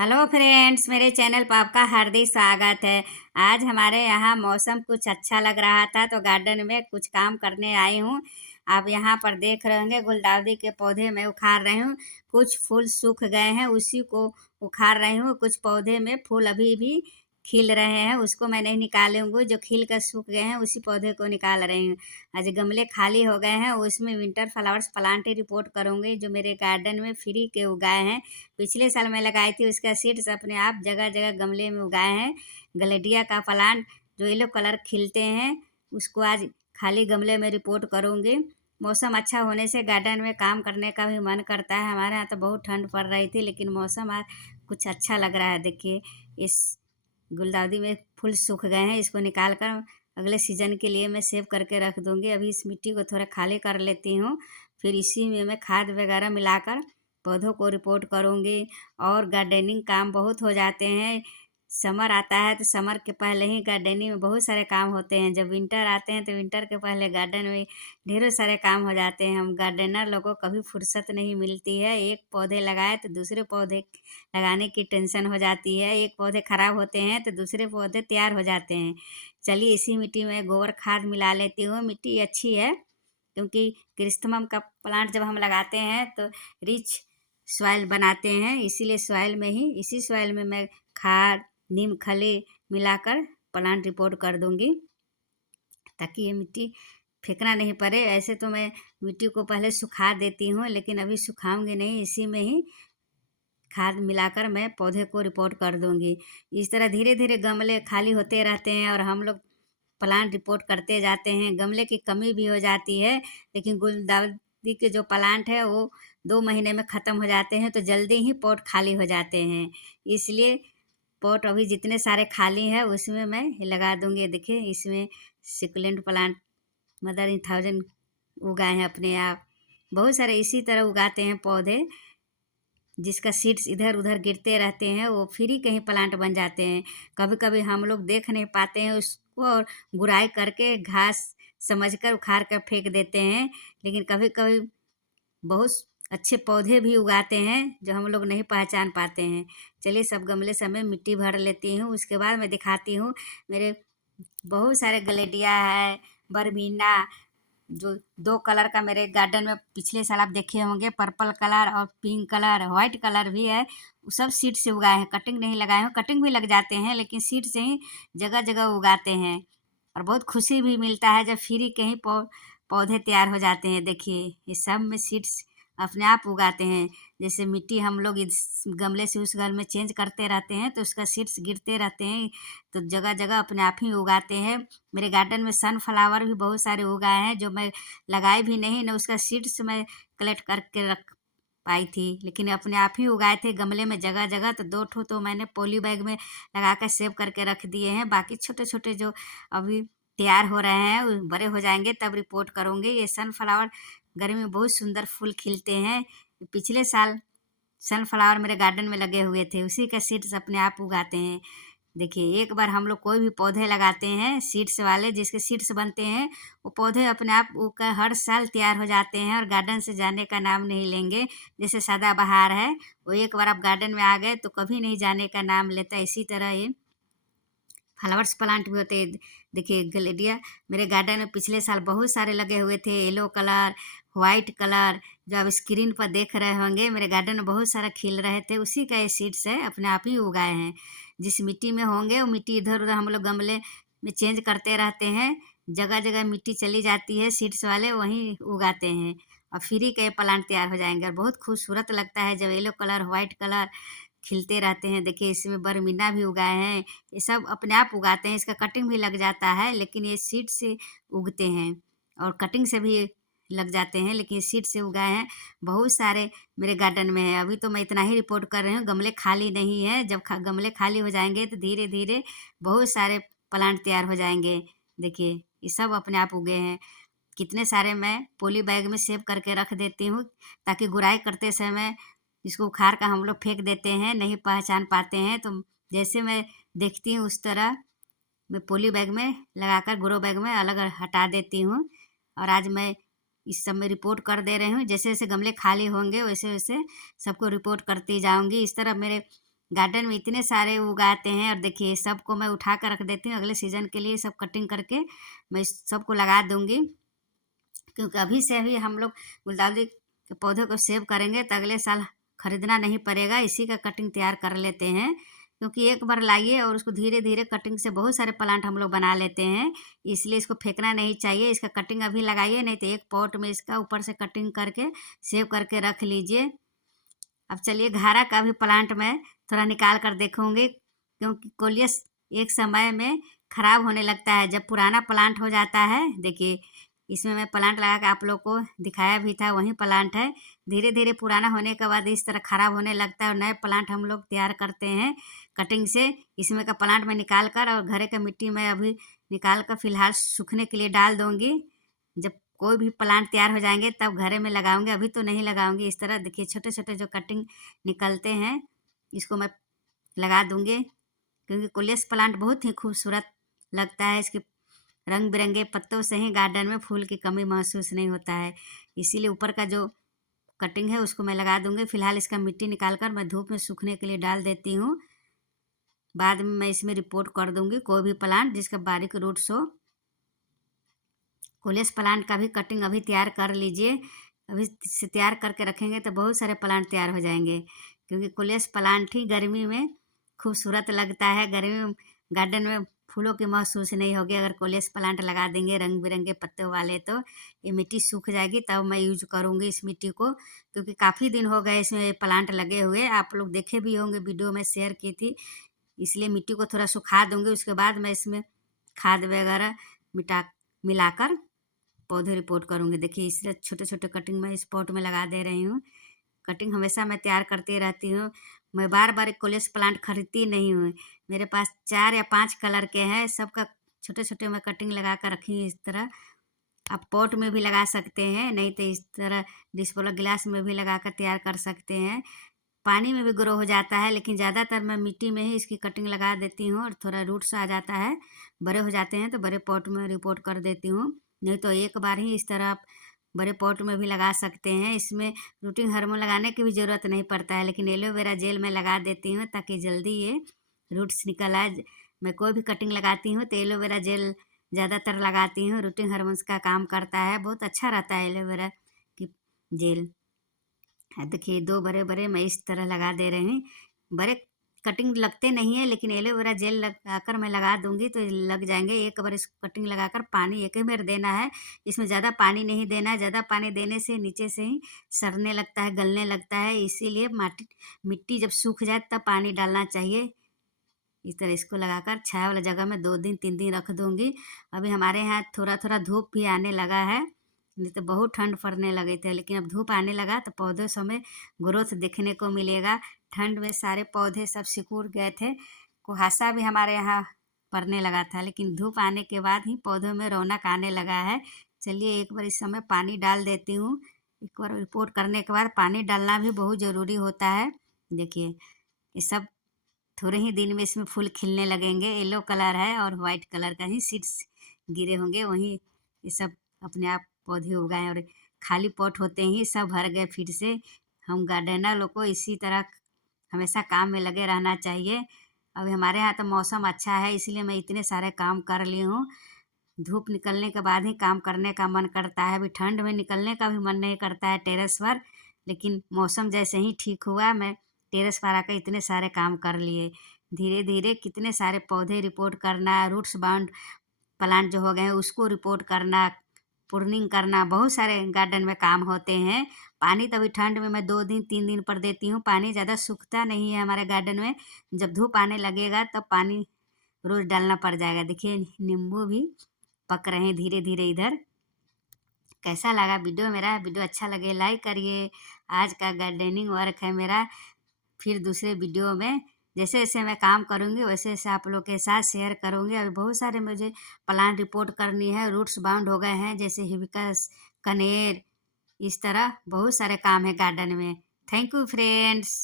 Hello friends, मेरे channel पर आपका हार्दिक स्वागत है। आज हमारे यहाँ मौसम कुछ अच्छा लग रहा था तो गार्डन में कुछ काम करने आई हूँ। आप यहाँ पर देख रहे होंगे गुलदाउदी के पौधे मैं उखाड़ रही हूँ। कुछ फूल सूख गए हैं, उसी को उखाड़ रही हूँ। कुछ पौधे में फूल अभी भी खिल रहे हैं, उसको मैं नहीं निकालूंगी। जो खिल कर सूख गए हैं उसी पौधे को निकाल रही हूँ। आज गमले खाली हो गए हैं, उसमें विंटर फ्लावर्स प्लांट रिपोर्ट करूँगी जो मेरे गार्डन में फ्री के उगाए हैं। पिछले साल मैं लगाई थी, उसका सीड्स अपने आप जगह जगह गमले में उगाए हैं। गलेडिया का प्लांट जो येलो कलर खिलते हैं, उसको आज खाली गमले में रिपोर्ट करूँगी। मौसम अच्छा होने से गार्डन में काम करने का भी मन करता है। हमारे यहाँ तो बहुत ठंड पड़ रही थी, लेकिन मौसम आज कुछ अच्छा लग रहा है। देखिए, इस गुलदाउदी में फूल सूख गए हैं, इसको निकाल कर अगले सीजन के लिए मैं सेव करके रख दूँगी। अभी इस मिट्टी को थोड़ा खाली कर लेती हूँ, फिर इसी में मैं खाद वगैरह मिलाकर पौधों को रिपोर्ट करूँगी। और गार्डनिंग काम बहुत हो जाते हैं। समर आता है तो समर के पहले ही गार्डनिंग में बहुत सारे काम होते हैं। जब विंटर आते हैं तो विंटर के पहले गार्डन में ढेरों सारे काम हो जाते हैं। हम गार्डनर लोगों को कभी फुर्सत नहीं मिलती है। एक पौधे लगाए तो दूसरे पौधे लगाने की टेंशन हो जाती है। एक पौधे खराब होते हैं तो दूसरे पौधे तैयार हो जाते हैं। चलिए, इसी मिट्टी में गोबर खाद मिला लेती हूँ। मिट्टी अच्छी है क्योंकि क्रिस्थमम का प्लांट जब हम लगाते हैं तो रिच सॉइल बनाते हैं, इसीलिए सॉइल में ही इसी सॉइल में मैं खाद नीम खली मिलाकर प्लांट रिपोर्ट कर दूंगी, ताकि ये मिट्टी फेंकना नहीं पड़े। ऐसे तो मैं मिट्टी को पहले सुखा देती हूँ, लेकिन अभी सुखाऊंगी नहीं, इसी में ही खाद मिलाकर मैं पौधे को रिपोर्ट कर दूंगी। इस तरह धीरे धीरे गमले खाली होते रहते हैं और हम लोग प्लांट रिपोर्ट करते जाते हैं। गमले की कमी भी हो जाती है, लेकिन गुलदाउदी के जो प्लांट है वो 2 महीने में ख़त्म हो जाते हैं, तो जल्दी ही पॉट खाली हो जाते हैं। इसलिए पॉट अभी जितने सारे खाली हैं उसमें मैं लगा दूंगी। देखिए, इसमें सिकुलेंट प्लांट मदर इन थाउजेंड उगाए हैं अपने आप। बहुत सारे इसी तरह उगाते हैं पौधे, जिसका सीड्स इधर उधर गिरते रहते हैं, वो फिर ही कहीं प्लांट बन जाते हैं। कभी कभी हम लोग देख नहीं पाते हैं उसको और गुड़ाई करके घास समझकर उखाड़ कर फेंक देते हैं। लेकिन कभी कभी बहुत अच्छे पौधे भी उगाते हैं जो हम लोग नहीं पहचान पाते हैं। चलिए, सब गमले सब में मिट्टी भर लेती हूँ, उसके बाद मैं दिखाती हूँ। मेरे बहुत सारे गलेडिया है, बरमीना, जो 2 कलर का मेरे गार्डन में पिछले साल आप देखे होंगे, पर्पल कलर और पिंक कलर, वाइट कलर भी है। वो सब सीड से उगाए हैं, कटिंग नहीं लगाए हैं। कटिंग भी लग जाते हैं, लेकिन सीड से ही जगह जगह उगाते हैं। और बहुत खुशी भी मिलता है जब फ्री के ही पौधे तैयार हो जाते हैं। देखिए, ये सब में सीड्स अपने आप उगाते हैं। जैसे मिट्टी हम लोग इस गमले से उस घर में चेंज करते रहते हैं, तो उसका सीड्स गिरते रहते हैं, तो जगह जगह अपने आप ही उगाते हैं। मेरे गार्डन में सनफ्लावर भी बहुत सारे उगाए हैं, जो मैं लगाई भी नहीं ना, उसका सीड्स मैं कलेक्ट करके रख पाई थी, लेकिन अपने आप ही उगाए थे गमले में जगह जगह। तो 2 ठो तो मैंने पॉली बैग में लगा कर सेव करके रख दिए हैं। बाकी छोटे छोटे जो अभी तैयार हो रहे हैं, वो बड़े हो जाएंगे तब रिपोर्ट करूँगी। ये सनफ्लावर गर्मी में बहुत सुंदर फूल खिलते हैं। पिछले साल सनफ्लावर मेरे गार्डन में लगे हुए थे, उसी का सीड्स अपने आप उगाते हैं। देखिए, एक बार हम लोग कोई भी पौधे लगाते हैं सीड्स वाले, जिसके सीड्स बनते हैं, वो पौधे अपने आप उगकर हर साल तैयार हो जाते हैं और गार्डन से जाने का नाम नहीं लेंगे। जैसे सदाबहार है, वो एक बार आप गार्डन में आ गए तो कभी नहीं जाने का नाम लेता। इसी तरह ये फ्लावर्स प्लांट भी होते हैं। देखिए, गलेडिया मेरे गार्डन में पिछले साल बहुत सारे लगे हुए थे, येलो कलर, वाइट कलर, जो आप स्क्रीन पर देख रहे होंगे। मेरे गार्डन में बहुत सारा खिल रहे थे, उसी का ये सीड्स है, अपने आप ही उगाए हैं। जिस मिट्टी में होंगे वो मिट्टी इधर उधर हम लोग गमले में चेंज करते रहते हैं। जगह जगह मिट्टी चली जाती है, सीड्स वाले वहीं उगाते हैं और फ्री के प्लांट तैयार हो जाएंगे। और बहुत खूबसूरत लगता है जब येलो कलर वाइट कलर खिलते रहते हैं। देखिए, इसमें बरमीना भी उगाए हैं। ये सब अपने आप उगाते हैं, इसका कटिंग भी लग जाता है, लेकिन ये सीड से उगते हैं। और कटिंग से भी लग जाते हैं, लेकिन ये सीड से उगाए हैं। बहुत सारे मेरे गार्डन में है। अभी तो मैं इतना ही रिपोर्ट कर रही हूँ, गमले खाली नहीं है। जब गमले खाली हो जाएंगे तो धीरे धीरे बहुत सारे प्लांट तैयार हो जाएंगे। देखिए, ये सब अपने आप उगे हैं। कितने सारे मैं पॉली बैग में सेव करके रख देती हूँ, ताकि गुड़ाई करते समय इसको उखाड़ कर हम लोग फेंक देते हैं, नहीं पहचान पाते हैं। तो जैसे मैं देखती हूँ उस तरह मैं पॉली बैग में लगाकर ग्रो बैग में अलग हटा देती हूँ। और आज मैं इस सब में रिपोर्ट कर दे रही हूँ। जैसे जैसे गमले खाली होंगे वैसे वैसे सबको रिपोर्ट करती जाऊँगी। इस तरह मेरे गार्डन में इतने सारे उगाते हैं। और देखिए सबको मैं उठा कर रख देती हूँ, अगले सीजन के लिए सब कटिंग करके मैं सबको लगा दूंगी। क्योंकि अभी से अभी हम लोग गुलदाउदी के पौधे को सेव करेंगे तो अगले साल खरीदना नहीं पड़ेगा, इसी का कटिंग तैयार कर लेते हैं। क्योंकि एक बार लाइए और उसको धीरे धीरे कटिंग से बहुत सारे प्लांट हम लोग बना लेते हैं, इसलिए इसको फेंकना नहीं चाहिए। इसका कटिंग अभी लगाइए, नहीं तो एक पॉट में इसका ऊपर से कटिंग करके सेव करके रख लीजिए। अब चलिए घारा का भी प्लांट मैं थोड़ा निकाल कर देखूंगी, क्योंकि कोलियस एक समय में ख़राब होने लगता है जब पुराना प्लांट हो जाता है। देखिए इसमें मैं प्लांट लगा के आप लोग को दिखाया भी था, वही प्लांट है। धीरे धीरे पुराना होने के बाद इस तरह ख़राब होने लगता है और नए प्लांट हम लोग तैयार करते हैं कटिंग से। इसमें का प्लांट मैं निकाल कर और घरे का मिट्टी में अभी निकाल कर फिलहाल सूखने के लिए डाल दूँगी। जब कोई भी प्लांट तैयार हो जाएंगे तब घरे में लगाऊंगी, अभी तो नहीं लगाऊंगी। इस तरह देखिए छोटे छोटे जो कटिंग निकलते हैं इसको मैं लगा दूंगी, क्योंकि कोलियस प्लांट बहुत ही खूबसूरत लगता है। इसके रंग बिरंगे पत्तों से ही गार्डन में फूल की कमी महसूस नहीं होता है, इसीलिए ऊपर का जो कटिंग है उसको मैं लगा दूंगी। फिलहाल इसका मिट्टी निकाल कर मैं धूप में सूखने के लिए डाल देती हूँ। बाद में मैं इसमें रिपोर्ट कर दूंगी कोई भी प्लांट जिसका बारीक रूट्स हो। कोलियस प्लांट का भी कटिंग अभी तैयार कर लीजिए, अभी से तैयार करके रखेंगे तो बहुत सारे प्लांट तैयार हो जाएंगे। क्योंकि कोलियस प्लांट ही गर्मी में खूबसूरत लगता है, गर्मी में गार्डन में फूलों की महसूस नहीं होगी अगर कोलियस प्लांट लगा देंगे रंग बिरंगे पत्तों वाले। तो ये मिट्टी सूख जाएगी तब मैं यूज करूँगी इस मिट्टी को, क्योंकि काफ़ी दिन हो गए इसमें प्लांट लगे हुए, आप लोग देखे भी होंगे वीडियो में शेयर की थी। इसलिए मिट्टी को थोड़ा सुखा दूंगी, उसके बाद मैं इसमें खाद वगैरह मिलाकर पौधे रिपोर्ट करूँगी। देखिए इसलिए छोटे छोटे कटिंग मैं इस पॉट में लगा दे रही हूँ। कटिंग हमेशा मैं तैयार करती रहती हूँ, मैं बार बार एक कोलियस प्लांट खरीदती नहीं हूँ। मेरे पास 4 या 5 कलर के हैं, सबका छोटे छोटे मैं कटिंग लगा कर रखी हूँ। इस तरह आप पॉट में भी लगा सकते हैं, नहीं तो इस तरह डिस्पोजल गिलास में भी लगा कर तैयार कर सकते हैं। पानी में भी ग्रो हो जाता है, लेकिन ज़्यादातर मैं मिट्टी में ही इसकी कटिंग लगा देती हूँ। और थोड़ा रूट्स आ जाता है, बड़े हो जाते हैं तो बड़े पॉट में रिपोर्ट कर देती हूँ, नहीं तो एक बार ही इस तरह आप बड़े पॉट में भी लगा सकते हैं। इसमें रूटिंग हार्मोन लगाने की भी ज़रूरत नहीं पड़ता है, लेकिन एलोवेरा जेल मैं लगा देती हूँ ताकि जल्दी ये रूट्स निकल आए। मैं कोई भी कटिंग लगाती हूँ तो एलोवेरा जेल ज़्यादातर लगाती हूँ, रूटिंग हार्मोन्स का काम करता है, बहुत अच्छा रहता है एलोवेरा की जेल। देखिए 2 बड़े बड़े मैं इस तरह लगा दे रही हूँ। बड़े कटिंग लगते नहीं है, लेकिन एलोवेरा जेल लगाकर मैं लगा दूंगी तो लग जाएंगे। एक बार इसको कटिंग लगाकर पानी एक ही बार देना है, इसमें ज़्यादा पानी नहीं देना है। ज़्यादा पानी देने से नीचे से ही सड़ने लगता है, गलने लगता है, इसीलिए मिट्टी जब सूख जाए तब पानी डालना चाहिए। इस तरह इसको लगाकर छाया वाला जगह में 2 दिन 3 दिन रख दूंगी। अभी हमारे यहाँ थोड़ा थोड़ा धूप भी आने लगा है, नहीं तो बहुत ठंड पड़ने लगे थे, लेकिन अब धूप आने लगा तो पौधों समय ग्रोथ देखने को मिलेगा। ठंड में सारे पौधे सब सिकुड़ गए थे, कुहासा भी हमारे यहाँ पड़ने लगा था, लेकिन धूप आने के बाद ही पौधों में रौनक आने लगा है। चलिए एक बार इस समय पानी डाल देती हूँ। एक बार रिपोर्ट करने के बाद पानी डालना भी बहुत ज़रूरी होता है। देखिए ये सब थोड़े ही दिन में इसमें फूल खिलने लगेंगे। येलो कलर है और वाइट कलर का ही सीड्स गिरे होंगे, वहीं ये सब अपने आप पौधे उगाए और खाली पॉट होते ही सब भर गए फिर से। हम गार्डनर लोग को इसी तरह हमेशा काम में लगे रहना चाहिए। अभी हमारे यहाँ तो मौसम अच्छा है, इसलिए मैं इतने सारे काम कर ली हूँ। धूप निकलने के बाद ही काम करने का मन करता है, अभी ठंड में निकलने का भी मन नहीं करता है टेरेस पर। लेकिन मौसम जैसे ही ठीक हुआ मैं टेरेस पर आकर इतने सारे काम कर लिए। धीरे धीरे कितने सारे पौधे रिपोर्ट करना, रूट्स बाउंड प्लांट जो हो गए हैं उसको रिपोर्ट करना, प्रूनिंग करना, बहुत सारे गार्डन में काम होते हैं। पानी तो अभी ठंड में मैं 2 दिन 3 दिन पर देती हूँ, पानी ज़्यादा सूखता नहीं है हमारे गार्डन में। जब धूप आने लगेगा तब पानी रोज़ डालना पड़ जाएगा। देखिए नींबू भी पक रहे हैं धीरे धीरे इधर। कैसा लगा वीडियो मेरा? वीडियो अच्छा लगे लाइक करिए। आज का गार्डनिंग वर्क है मेरा, फिर दूसरे वीडियो में जैसे जैसे मैं काम करूँगी वैसे वैसे आप लोग के साथ शेयर करूँगी। अभी बहुत सारे मुझे प्लांट रिपोर्ट करनी है, रूट्स बाउंड हो गए हैं जैसे हिबिस्कस, कनेर, इस तरह बहुत सारे काम है गार्डन में। Thank you friends.